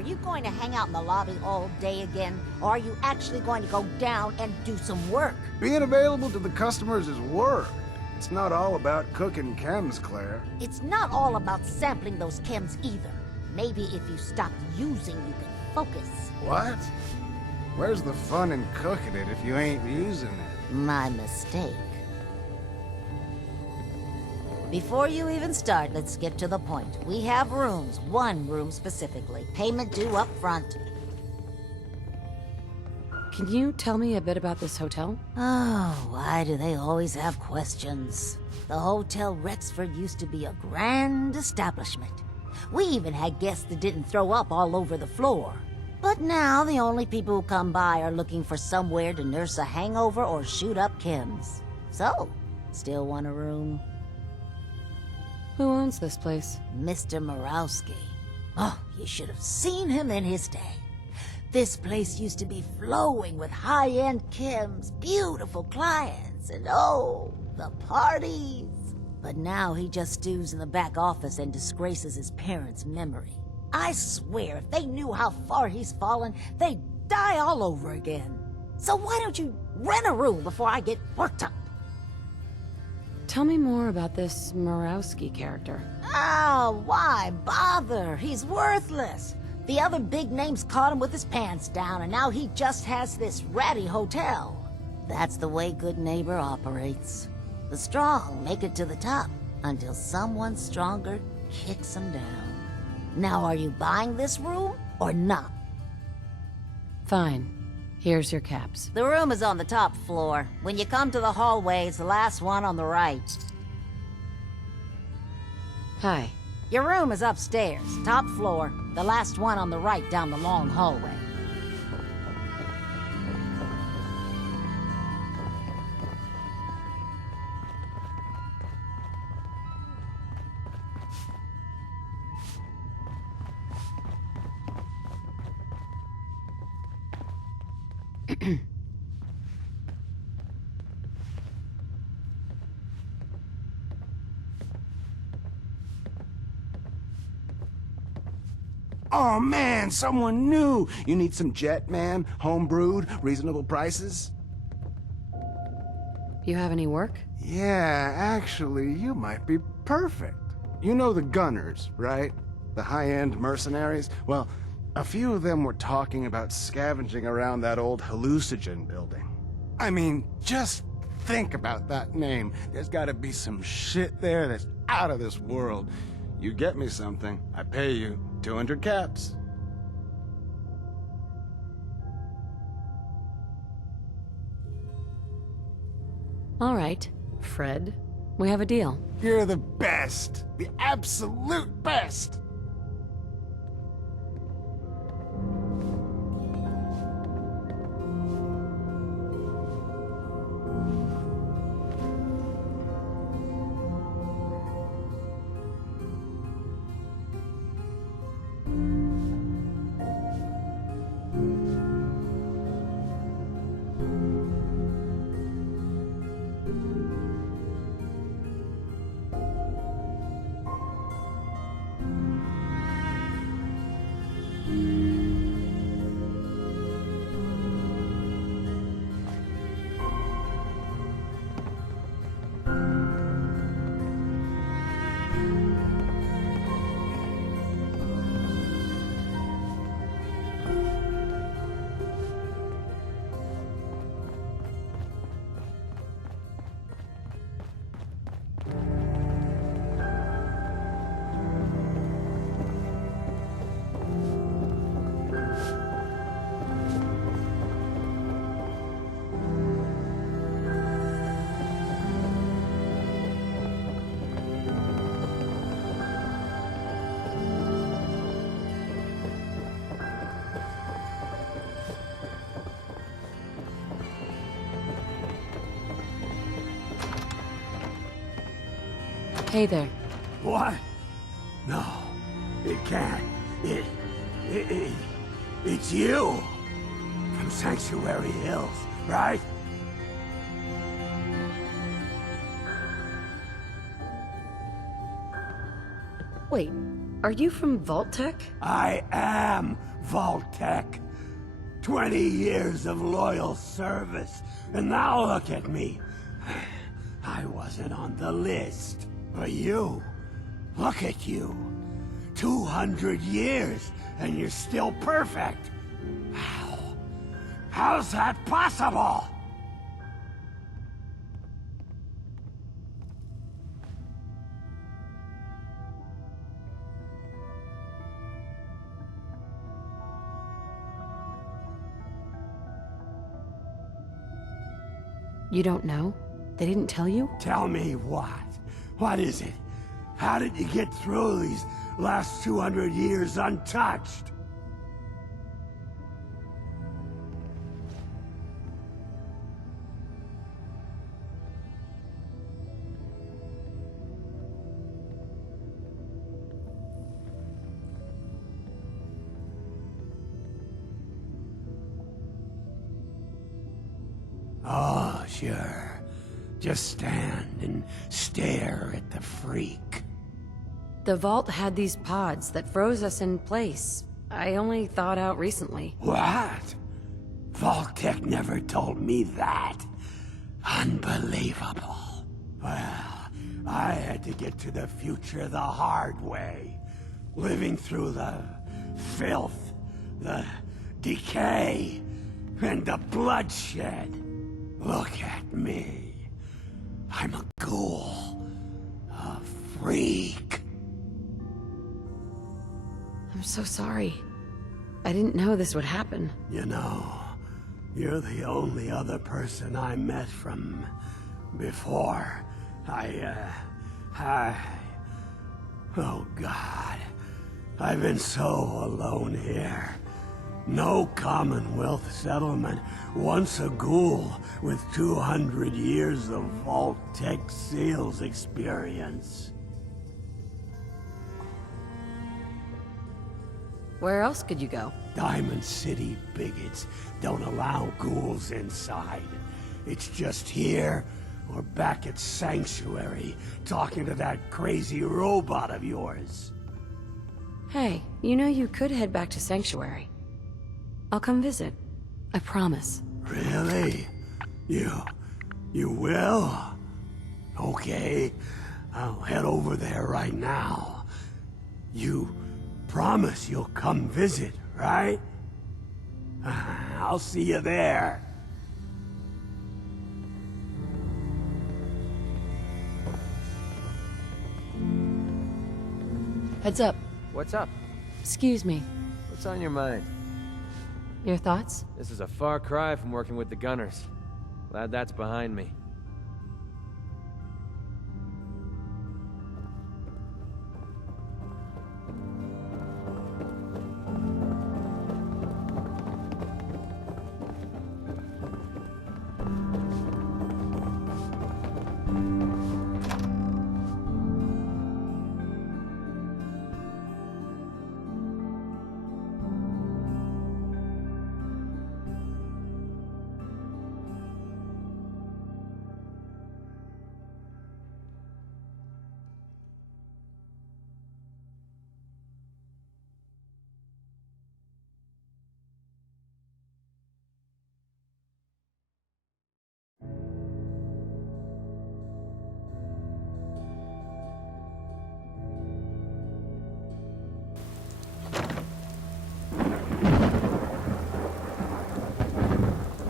Are you going to hang out in the lobby all day again? Or are you actually going to go down and do some work? Being available to the customers is work. It's not all about cooking chems, Claire. It's not all about sampling those chems either. Maybe if you stopped using, you can focus. What? Where's the fun in cooking it if you ain't using it? My mistake. Before you even start, let's get to the point. We have rooms, one room specifically. Payment due up front. Can you tell me a bit about this hotel? Oh, why do they always have questions? The Hotel Rexford used to be a grand establishment. We even had guests that didn't throw up all over the floor. But now the only people who come by are looking for somewhere to nurse a hangover or shoot up chems. So, still want a room? Who owns this place? Mr. Morowski. Oh, you should have seen him in his day. This place used to be flowing with high-end chems, beautiful clients, and oh, the parties. But now he just stews in the back office and disgraces his parents' memory. I swear, if they knew how far he's fallen, they'd die all over again. So why don't you rent a room before I get worked up? Tell me more about this Morowski character. Oh, why bother? He's worthless. The other big names caught him with his pants down, and now he just has this ratty hotel. That's the way good neighbor operates. The strong make it to the top, until someone stronger kicks them down. Now, are you buying this room, or not? Fine. Here's your caps. The room is on the top floor. When you come to the hallway, it's the last one on the right. Hi. Your room is upstairs, top floor, the last one on the right down the long hallway. Oh man, someone new! You need some jet, man? Home-brewed, reasonable prices? You have any work? Yeah, actually, you might be perfect. You know the Gunners, right? The high-end mercenaries? Well, a few of them were talking about scavenging around that old hallucinogen building. I mean, just think about that name. There's gotta be some shit there that's out of this world. You get me something, I pay you 200 caps. All right, Fred. We have a deal. You're the best. The absolute best. Hey there. What? No, it can't. It's you! From Sanctuary Hills, right? Wait, Are you from Vault-Tec? I am Vault-Tec. 20 years of loyal service, and now look at me. I wasn't on the list. But you, look at you. 200 years, and you're still perfect. How? How's that possible? You don't know? They didn't tell you? Tell me what? What is it? How did you get through these last 200 years untouched? Oh, sure. Just stand and stare at the freak. The Vault had these pods that froze us in place. I only thawed out recently. What? Vault-Tec never told me that. Unbelievable. Well, I had to get to the future the hard way. Living through the filth, the decay, and the bloodshed. Look at me. I'm a ghoul. A freak. I'm so sorry. I didn't know this would happen. You know, you're the only other person I met from before. Oh God. I've been so alone here. No Commonwealth settlement, once a ghoul with 200 years of Vault-Tec sales experience. Where else could you go? Diamond City bigots don't allow ghouls inside. It's just here or back at Sanctuary, talking to that crazy robot of yours. Hey, you know you could head back to Sanctuary. I'll come visit. I promise. Really? You will? Okay, I'll head over there right now. You promise you'll come visit, right? I'll see you there. Heads up. What's up? Excuse me. What's on your mind? Your thoughts? This is a far cry from working with the Gunners. Glad that's behind me.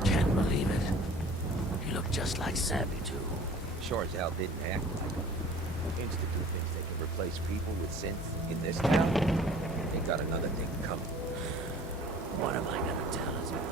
Can't believe it. You look just like Sammy, too. Sure as hell didn't act like them. Institute thinks they can replace people with synths in this town. They got another thing coming. What am I gonna tell his mother?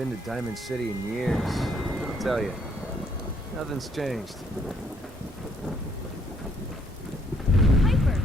been to Diamond City in years. I'll tell you, nothing's changed. Piper!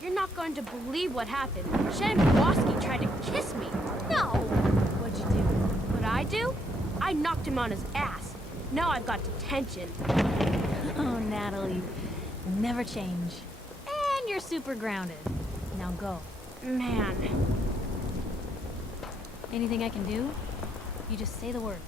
You're not going to believe what happened. Shen Kowalski tried to kiss me. No! What'd you do? What'd I do? I knocked him on his ass. Now I've got detention. Oh, Natalie. Never change. And you're super grounded. Now go. Man. Anything I can do? You just say the word.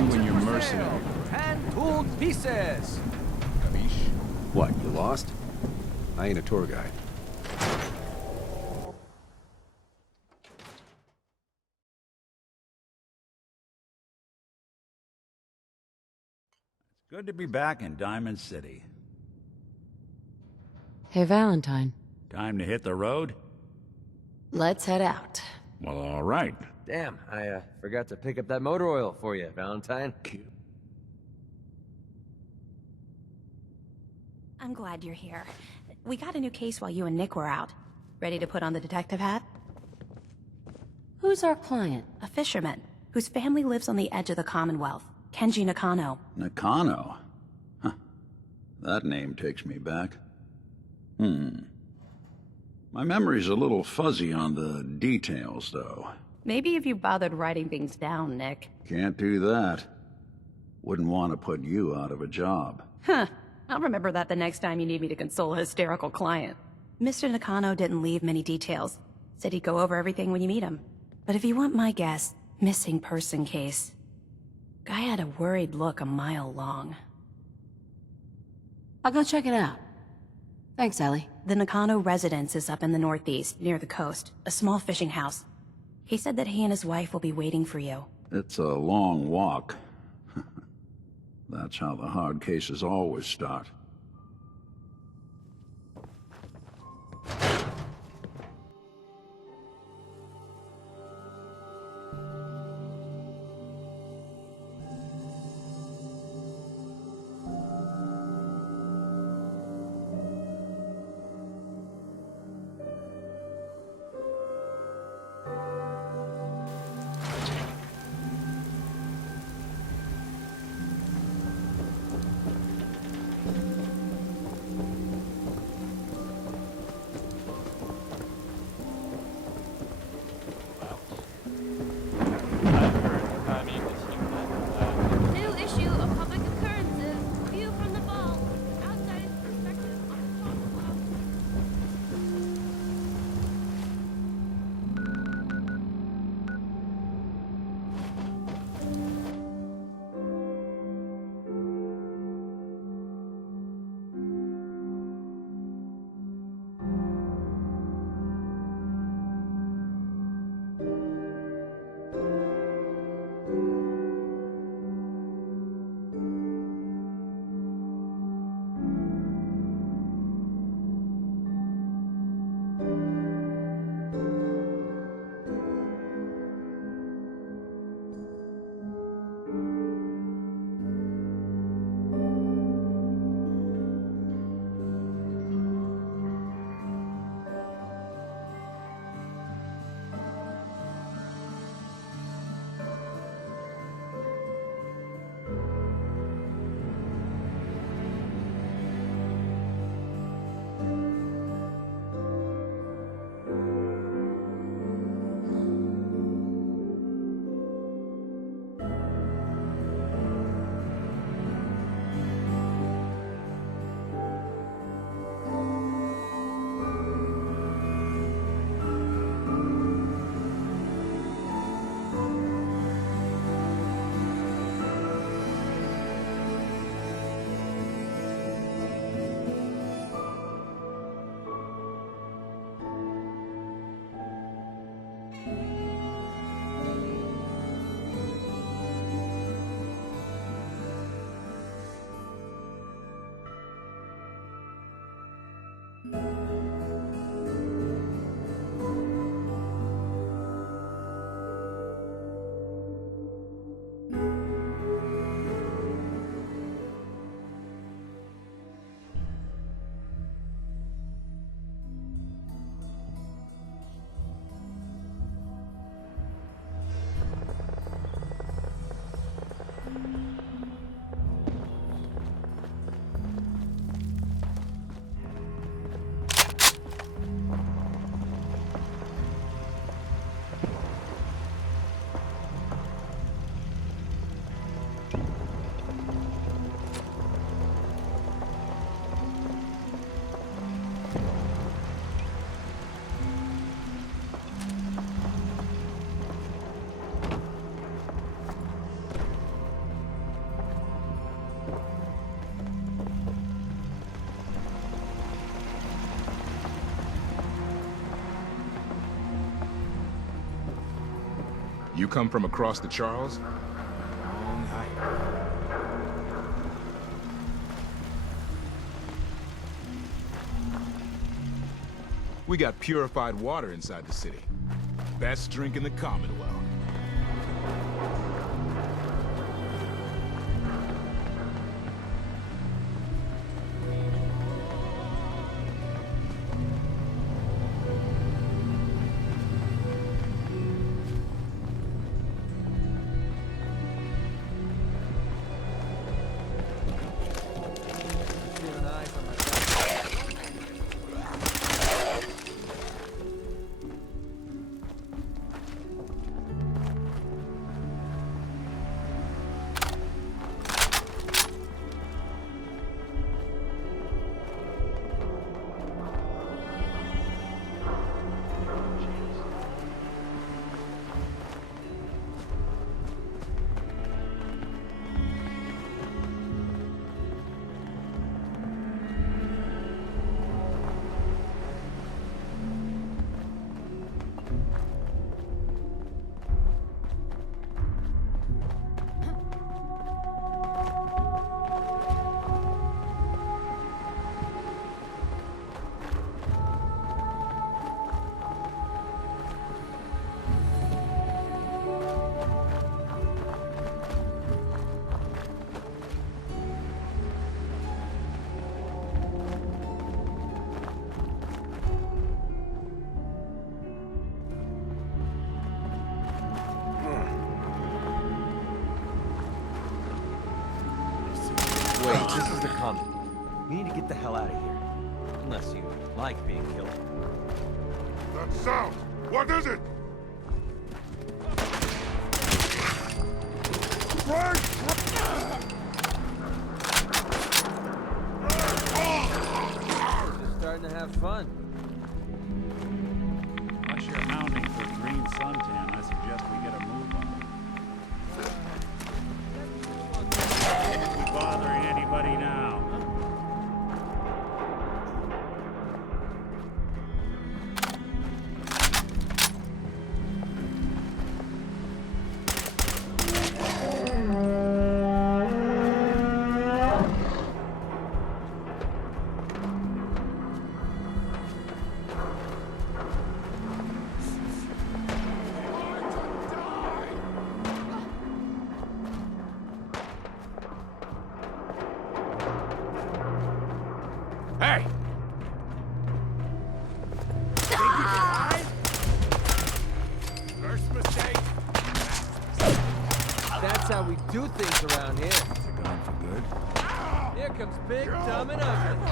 When you're mercenary. Hand-tooled pieces! Capiche? What, you lost? I ain't a tour guide. It's good to be back in Diamond City. Hey, Valentine. Time to hit the road? Let's head out. Well, all right. Damn, I forgot to pick up that motor oil for you, Valentine. I'm glad you're here. We got a new case while you and Nick were out. Ready to put on the detective hat? Who's our client? A fisherman. whose family lives on the edge of the Commonwealth. Kenji Nakano. Nakano? Huh. That name takes me back. My memory's a little fuzzy on the details, though. Maybe if you bothered writing things down, Nick. Can't do that. Wouldn't want to put you out of a job. Huh. I'll remember that the next time you need me to console a hysterical client. Mr. Nakano didn't leave many details. Said he'd go over everything when you meet him. But if you want my guess, missing person case. Guy had a worried look a mile long. I'll go check it out. Thanks, Ellie. The Nakano residence is up in the northeast, near the coast. A small fishing house. He said that he and his wife will be waiting for you. It's a long walk. That's how the hard cases always start. New issue of Public Occurrences. View from the vault. Outsider's perspective on the Commonwealth. You come from across the Charles? Long hike. We got purified water inside the city. Best drink in the Commonwealth. Wait, this is the comment. We need to get the hell out of here. Unless you like being killed. That sound! What is it? Just starting to have fun. Unless you're hounding for green suntan, I suggest we get a move on. Are we bothering anybody now? Hey! First mistake. That's how we do things around here. They're gone for good. Here comes Big, Dumb, and Ugly.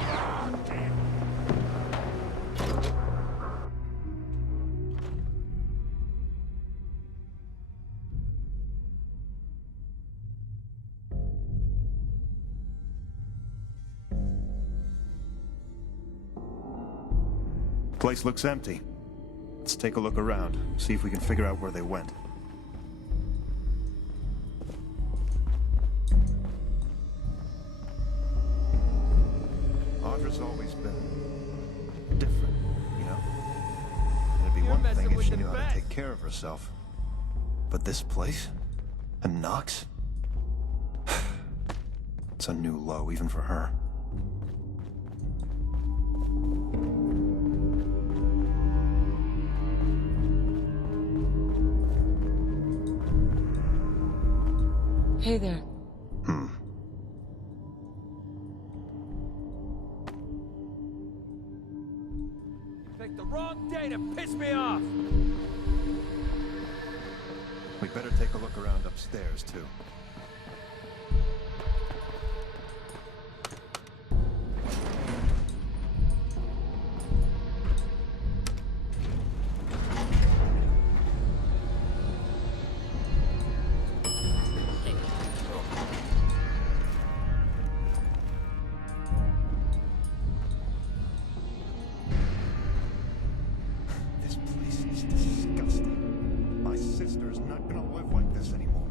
Place looks empty. Let's take a look around, see if we can figure out where they went. Audra's always been different, you know? It'd be one thing if she knew how to take care of herself. But this place? And Knox? It's a new low, even for her. Hey there. Picked the wrong day to piss me off. We better take a look around upstairs, too. This place is disgusting. My sister's not gonna live like this anymore.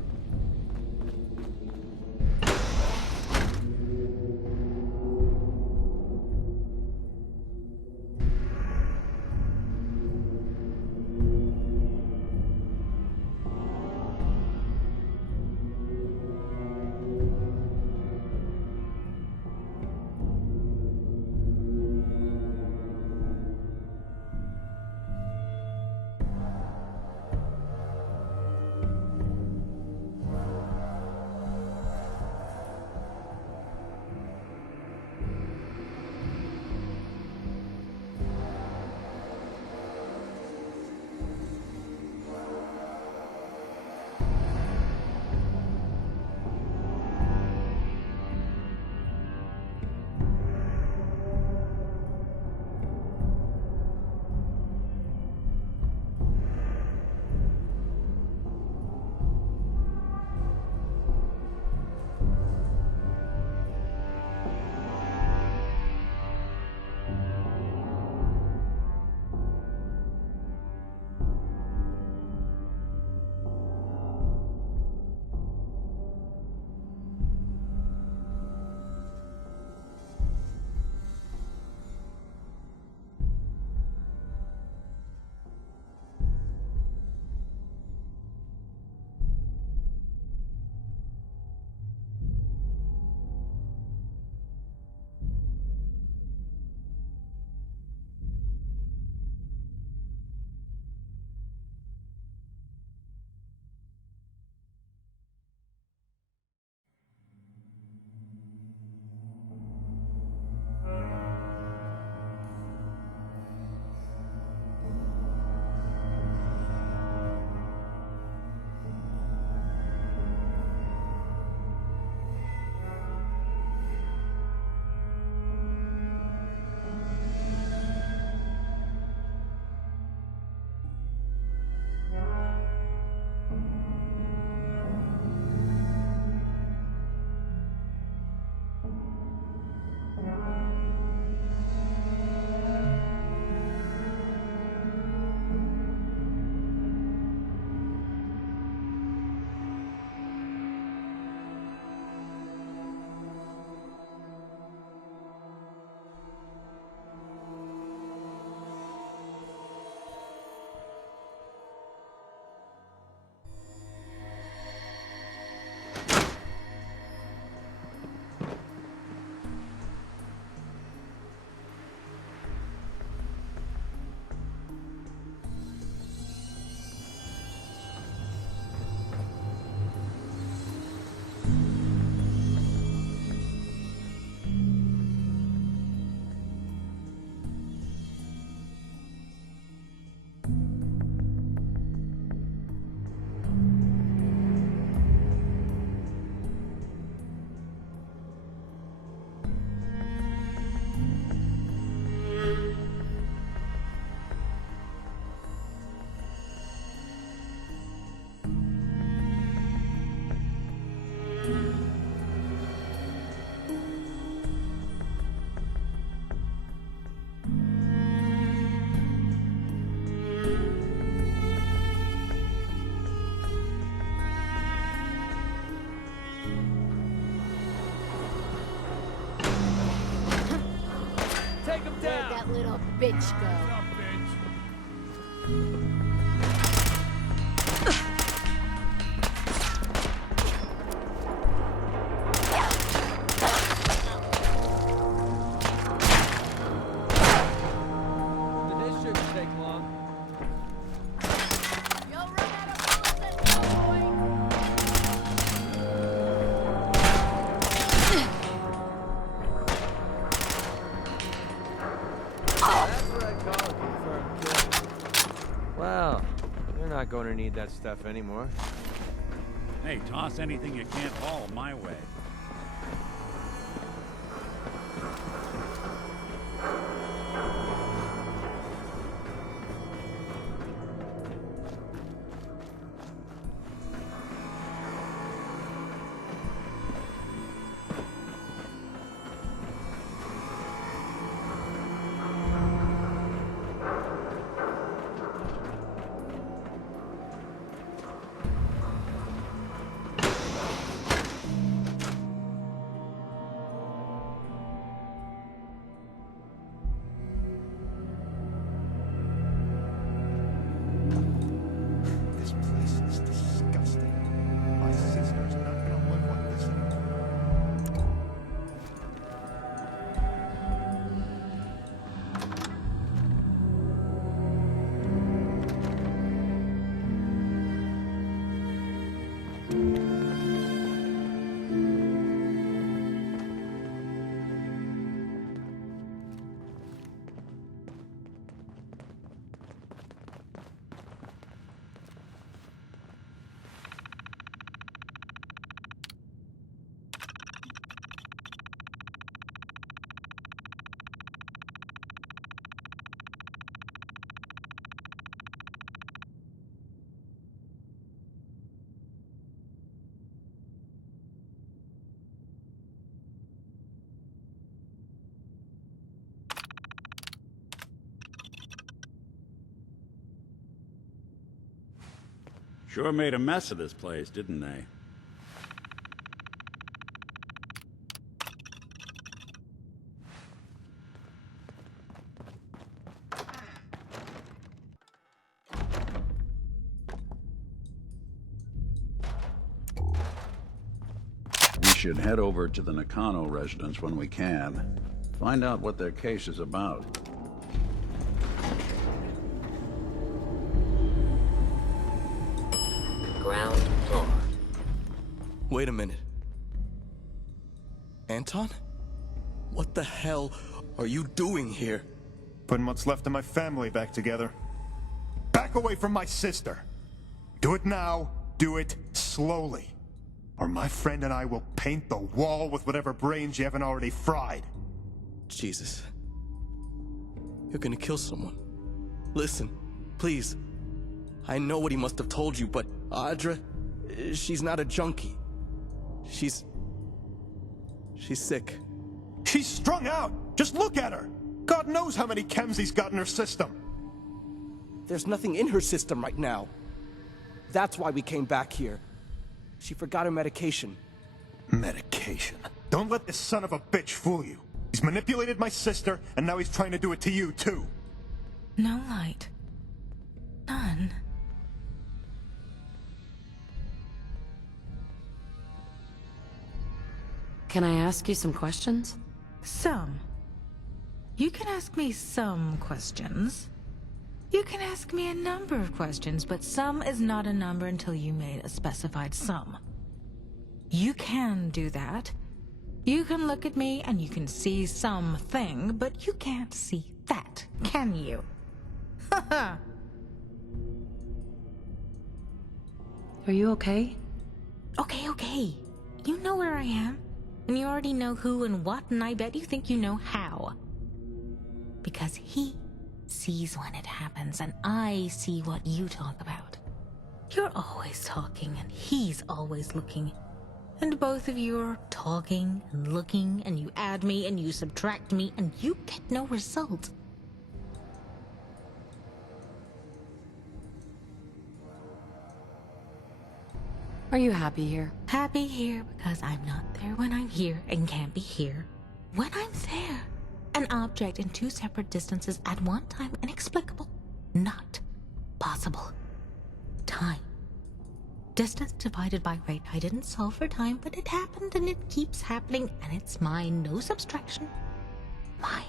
bitch go? This shouldn't take long. You'll run out of bullets at some point. That's what I call a confirmed kill. Well, you're not going to need that stuff anymore. Hey, toss anything you can't haul my way. This place is disgusting. My sister's not gonna live like this anymore. Sure made a mess of this place, didn't they? We should head over to the Nakano residence when we can. Find out what their case is about. Ground floor. Wait a minute. Anton? What the hell are you doing here? Putting what's left of my family back together. Back away from my sister. Do it now. Do it slowly. Or my friend and I will paint the wall with whatever brains you haven't already fried. Jesus. You're gonna kill someone. Listen, please. I know what he must have told you, but Audra, she's not a junkie. She's sick. She's strung out. Just look at her. God knows how many chems he's got in her system. There's nothing in her system right now. That's why we came back here. She forgot her medication. Medication? Don't let this son of a bitch fool you. He's manipulated my sister, and now he's trying to do it to you, too. No light. None. Can I ask you some questions? Some. You can ask me some questions. You can ask me a number of questions, but some is not a number until you made a specified sum. You can do that. You can look at me and you can see something, but you can't see that, can you? Haha. Are you okay? Okay. You know where I am. And you already know who and what, and I bet you think you know how. Because he sees when it happens, and I see what you talk about. You're always talking, and he's always looking. And both of you are talking and looking, and you add me and you subtract me, and you get no result. Are you happy here? Happy here because I'm not there when I'm here and can't be here when I'm there. an object in two separate distances at one time inexplicable, not possible. Time. Distance divided by rate. I didn't solve for time, but it happened and it keeps happening and it's mine. No subtraction. Mine.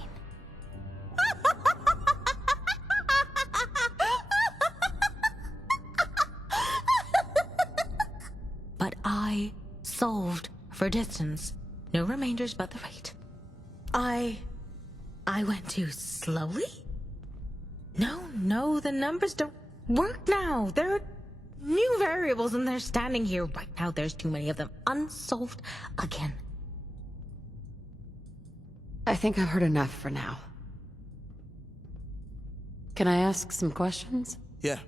But I solved for distance. No remainders but the rate. I went too slowly? No, the numbers don't work now. There are new variables and they're standing here right now. There's too many of them. Unsolved again. I think I've heard enough for now. Can I ask some questions? Yeah.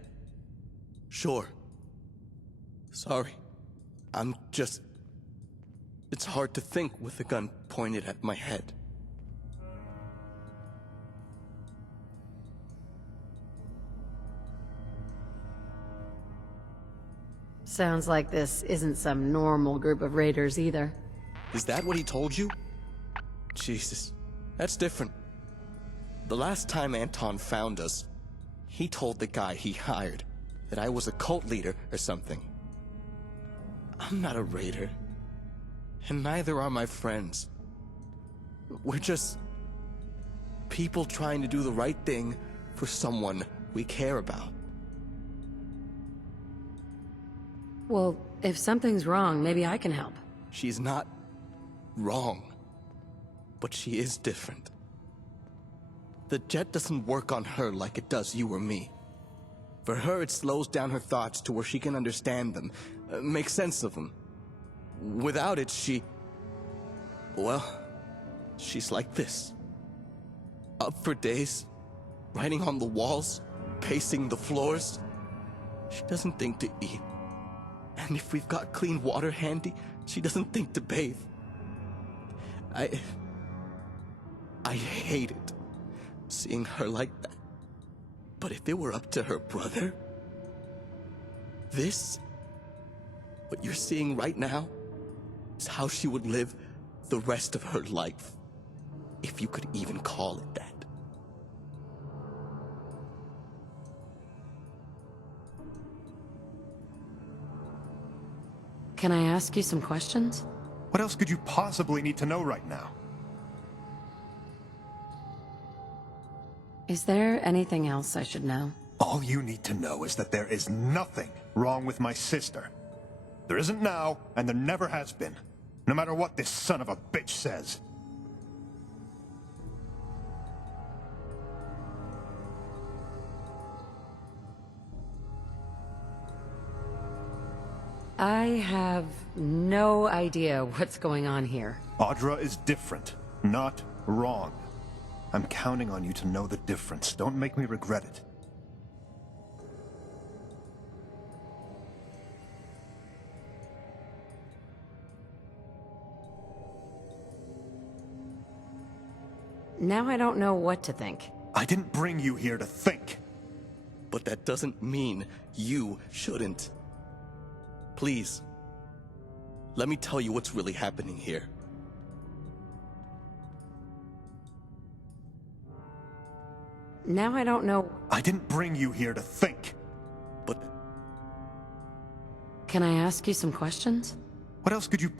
Sure. Sorry. I'm just... It's hard to think with a gun pointed at my head. Sounds like this isn't some normal group of raiders either. Is that what he told you? Jesus, that's different. The last time Anton found us, he told the guy he hired that I was a cult leader or something. I'm not a raider. And neither are my friends. We're just people trying to do the right thing for someone we care about. Well, if something's wrong, maybe I can help. She's not wrong, but she is different. The jet doesn't work on her like it does you or me. For her, it slows down her thoughts to where she can understand them, make sense of them. Without it, well, she's like this. Up for days, writing on the walls, pacing the floors. She doesn't think to eat. And if we've got clean water handy, she doesn't think to bathe. I hate it, seeing her like that. But if it were up to her brother, what you're seeing right now, is how she would live the rest of her life, if you could even call it that. Can I ask you some questions? What else could you possibly need to know right now? Is there anything else I should know? All you need to know is that there is nothing wrong with my sister. There isn't now, and there never has been. No matter what this son of a bitch says. I have no idea what's going on here. Audra is different, not wrong. I'm counting on you to know the difference. Don't make me regret it. Now I don't know what to think. I didn't bring you here to think. But that doesn't mean you shouldn't. Please, let me tell you what's really happening here. Now I don't know... I didn't bring you here to think. But... Can I ask you some questions? What else could you...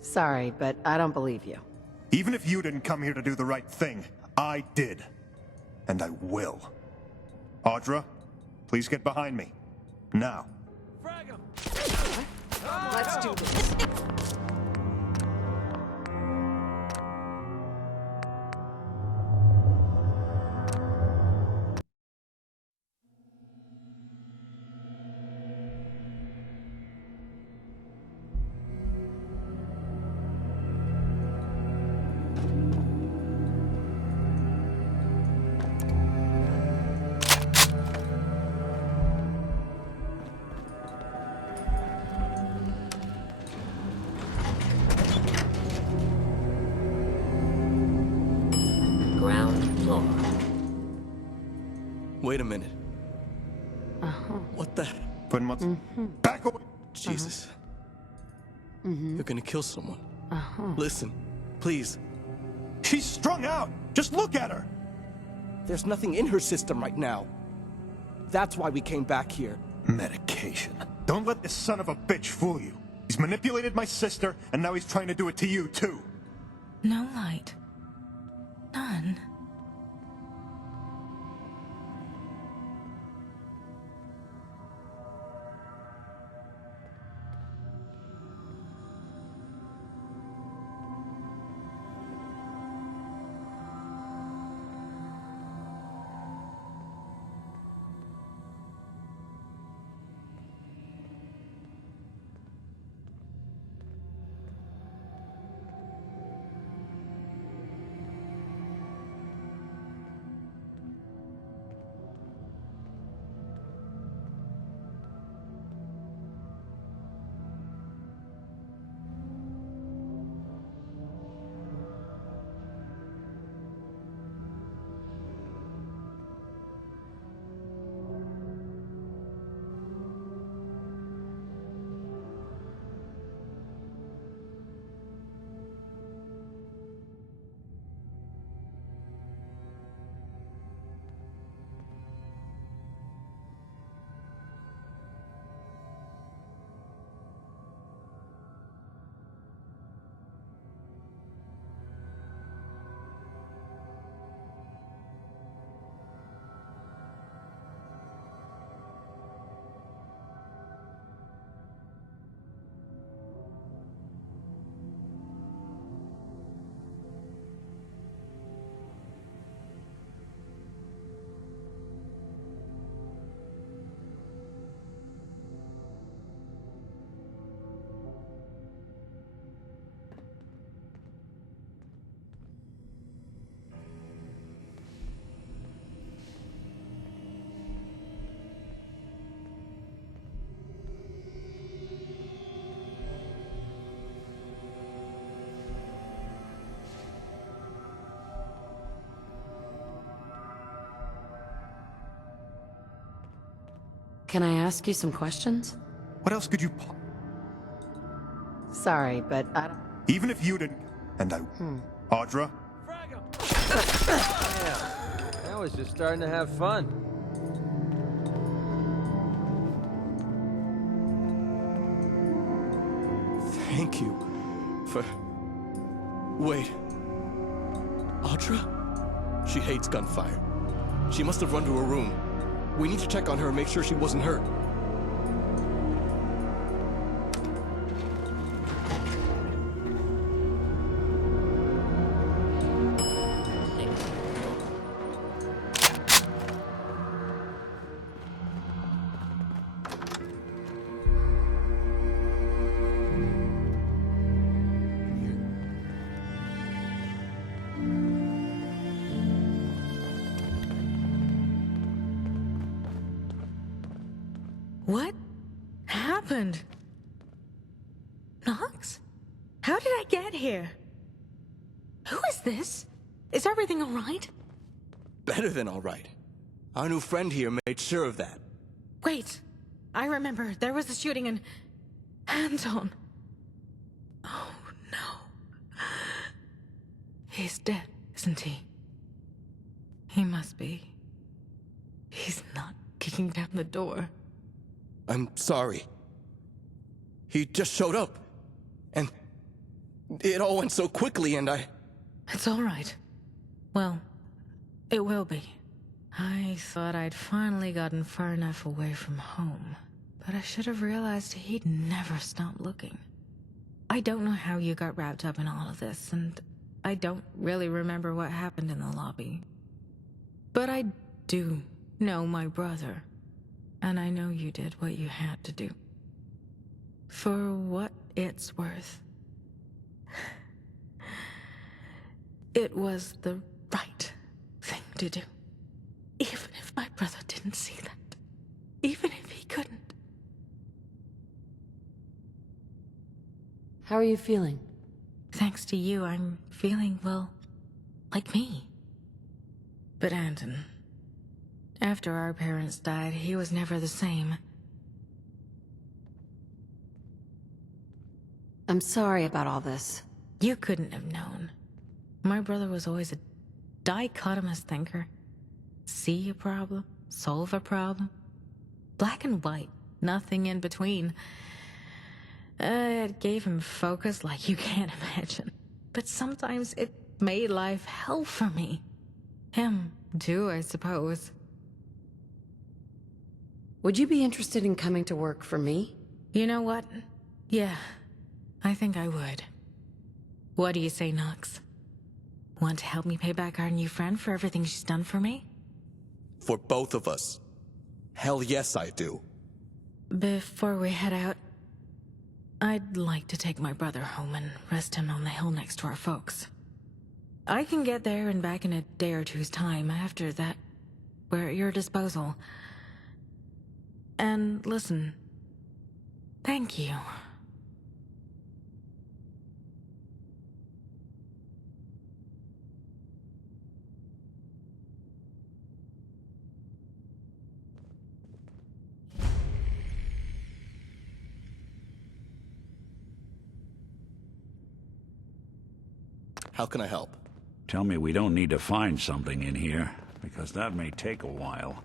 Sorry, but I don't believe you. Even if you didn't come here to do the right thing, I did. And I will. Audra, please get behind me. Now. Frag him! Let's do this. Wait a minute. Uh-huh. months. Back away. Jesus. You're gonna kill someone. Listen, please. She's strung out. Just look at her. There's nothing in her system right now. That's why we came back here. Medication. Don't let this son of a bitch fool you. He's manipulated my sister, and now he's trying to do it to you, too. No light. None. Can I ask you some questions? What else could you Sorry, but I don't... Even if you didn't... And I... Audra? Yeah, I was just starting to have fun. Thank you for... Wait. Audra? She hates gunfire. She must have run to her room. We need to check on her and make sure she wasn't hurt. What happened? Knox? How did I get here? Who is this? Is everything all right? Better than all right. Our new friend here made sure of that. Wait, I remember there was a shooting in Anton. Oh no. He's dead, isn't he? He must be. He's not kicking down the door. I'm sorry. He just showed up. And it all went so quickly and I... It's all right. Well, it will be. I thought I'd finally gotten far enough away from home, but I should have realized he'd never stop looking. I don't know how you got wrapped up in all of this, and I don't really remember what happened in the lobby. But I do know my brother, and I know you did what you had to do. For what it's worth. It was the right thing to do. Even if my brother didn't see that. Even if he couldn't. How are you feeling? Thanks to you, I'm feeling, well, like me. But Anton, after our parents died, he was never the same. I'm sorry about all this. You couldn't have known. My brother was always a dichotomous thinker. See a problem, solve a problem. Black and white, nothing in between. It gave him focus like you can't imagine. But sometimes it made life hell for me. Him, too, I suppose. Would you be interested in coming to work for me? You know what? Yeah, I think I would. What do you say, Nux? Want to help me pay back our new friend for everything she's done for me? For both of us. Hell yes, I do. Before we head out, I'd like to take my brother home and rest him on the hill next to our folks. I can get there and back in a day or two's time. After that, we're at your disposal. And listen, thank you. How can I help? Tell me we don't need to find something in here, because that may take a while.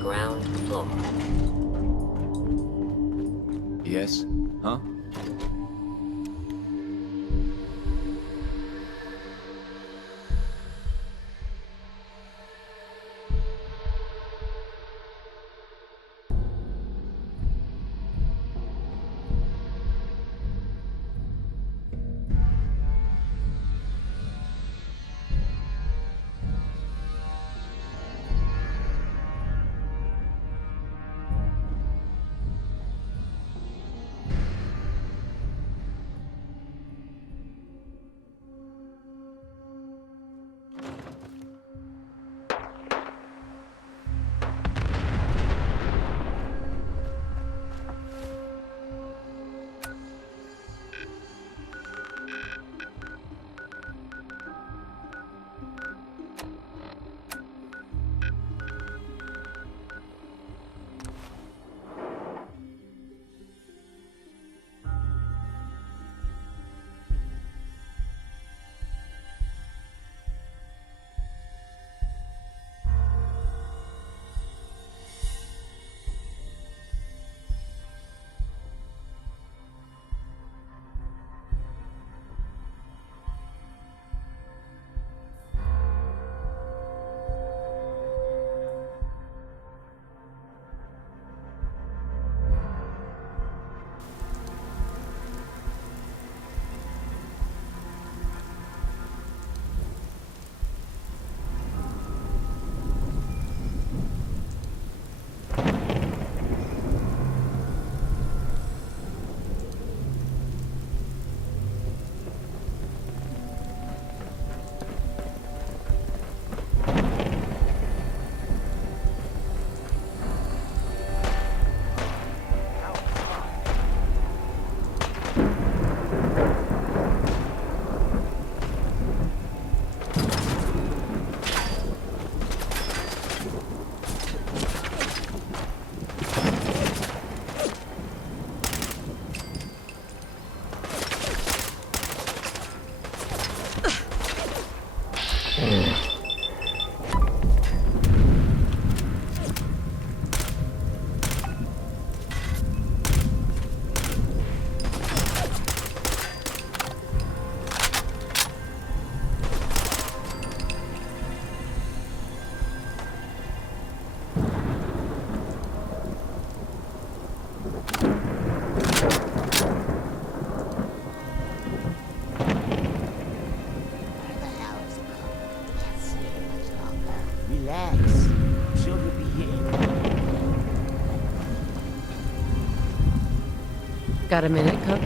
Ground floor. Yes? Huh? relax. I'm sure he'll be here. Got a minute, Cook?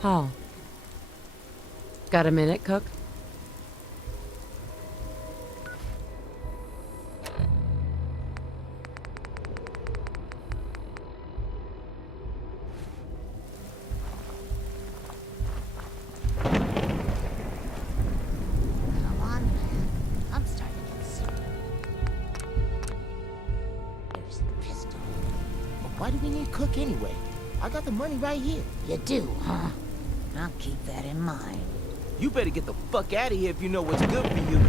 Paul. Got a minute, Cook? Come on, man. I'm starting to get sick. Here's the pistol. Why do we need Cook anyway? I got the money right here. You do, huh? I'll keep that in mind. You better get the fuck out of here if you know what's good for you.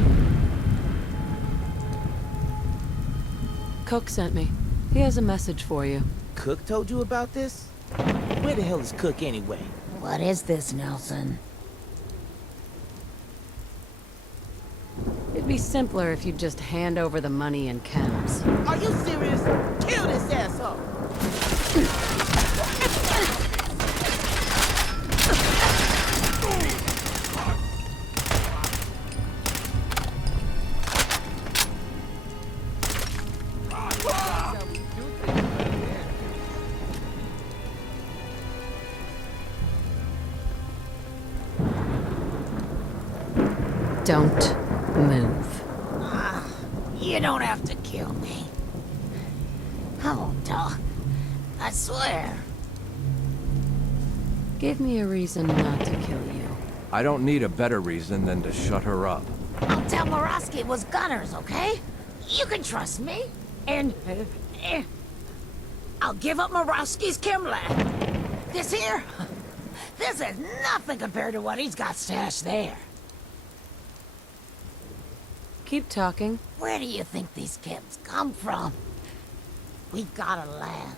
Cook sent me. He has a message for you. Cook told you about this? Where the hell is Cook anyway? What is this, Nelson? It'd be simpler if you'd just hand over the money and chems. Are you serious? Kill this asshole! Don't move. You don't have to kill me. I won't talk. I swear. Give me a reason not to kill you. I don't need a better reason than to shut her up. I'll tell Morosky it was Gunners, okay? You can trust me. And I'll give up Morosky's chem lab. This here, this is nothing compared to what he's got stashed there. Keep talking. Where do you think these chems come from? We've got a lab.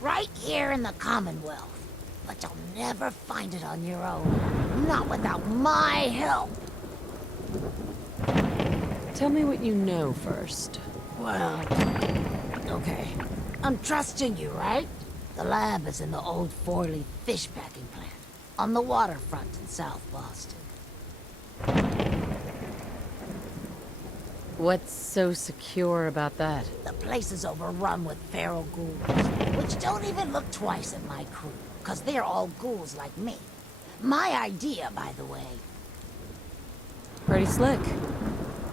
Right here in the Commonwealth. But you'll never find it on your own. Not without my help. Tell me what you know first. Well, okay. I'm trusting you, right? The lab is in the old Forley fish packing plant. On the waterfront in South Boston. What's so secure about that? The place is overrun with feral ghouls, which don't even look twice at my crew, because they're all ghouls like me. My idea, by the way. Pretty slick.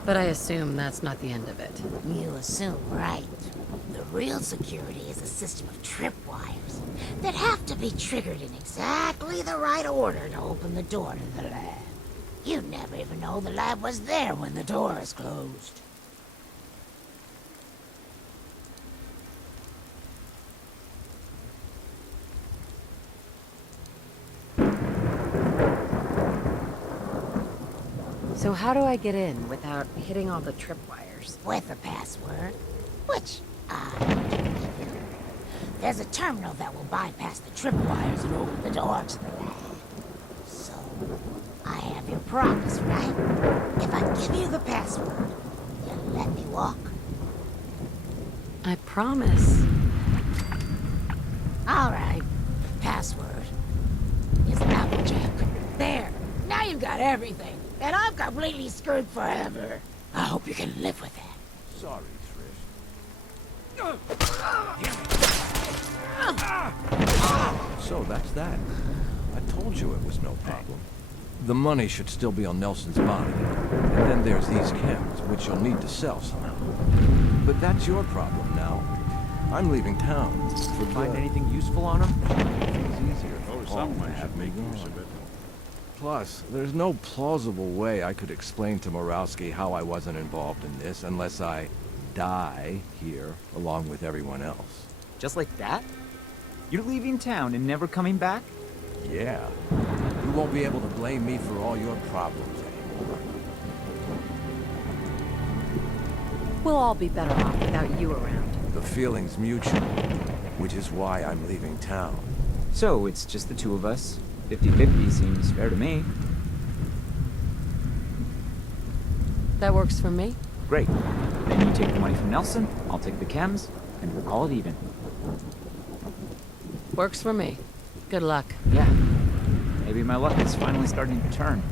But I assume that's not the end of it. You assume right. The real security is a system of tripwires that have to be triggered in exactly the right order to open the door to the lab. You'd never even know the lab was there when the door is closed. So how do I get in without hitting all the tripwires? With a password, which I can give you. There's a terminal that will bypass the tripwires and open the door to the lab. So, I have your promise, right? If I give you the password, you'll let me walk. I promise. All right. Password is Applejack. There. Now you've got everything. And I'm completely screwed forever. I hope you can live with that. Sorry, Trish. So that's that. I told you it was no problem. The money should still be on Nelson's body. And then there's these chems, which you'll need to sell somehow. But that's your problem now. I'm leaving town. Find anything useful on him? Things easier. Oh, someone should make use of it. Plus, there's no plausible way I could explain to Morowski how I wasn't involved in this unless I die here along with everyone else. Just like that? You're leaving town and never coming back? Yeah. You won't be able to blame me for all your problems anymore. We'll all be better off without you around. The feeling's mutual, which is why I'm leaving town. So, it's just the two of us. 50-50 seems fair to me. That works for me. Great. Then you take the money from Nelson, I'll take the chems, and we'll call it even. Works for me. Good luck. Yeah. Maybe my luck is finally starting to turn.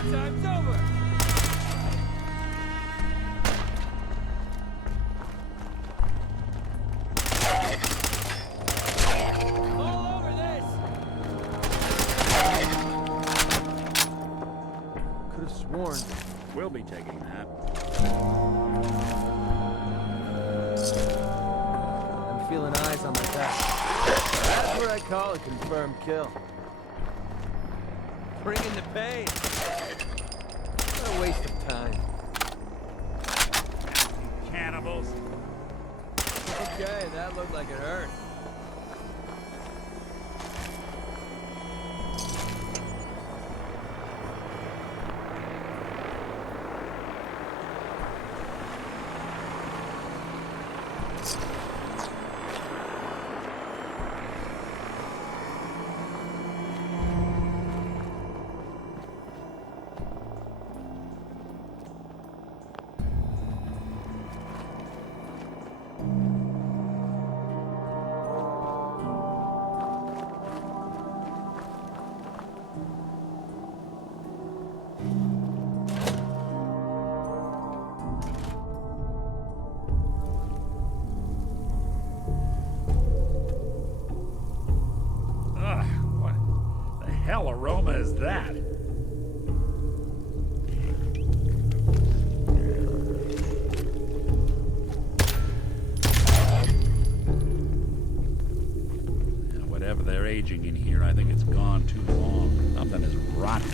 Time's over! All over this! Could have sworn. We'll be taking that. I'm feeling eyes on my back. That's what I call a confirmed kill. Bring in the pain. What a waste of time. Cannibals. Okay, that looked like it hurt. Ugh, what the hell aroma is that? Yeah, whatever they're aging in here, I think it's gone too long. Something is rotten.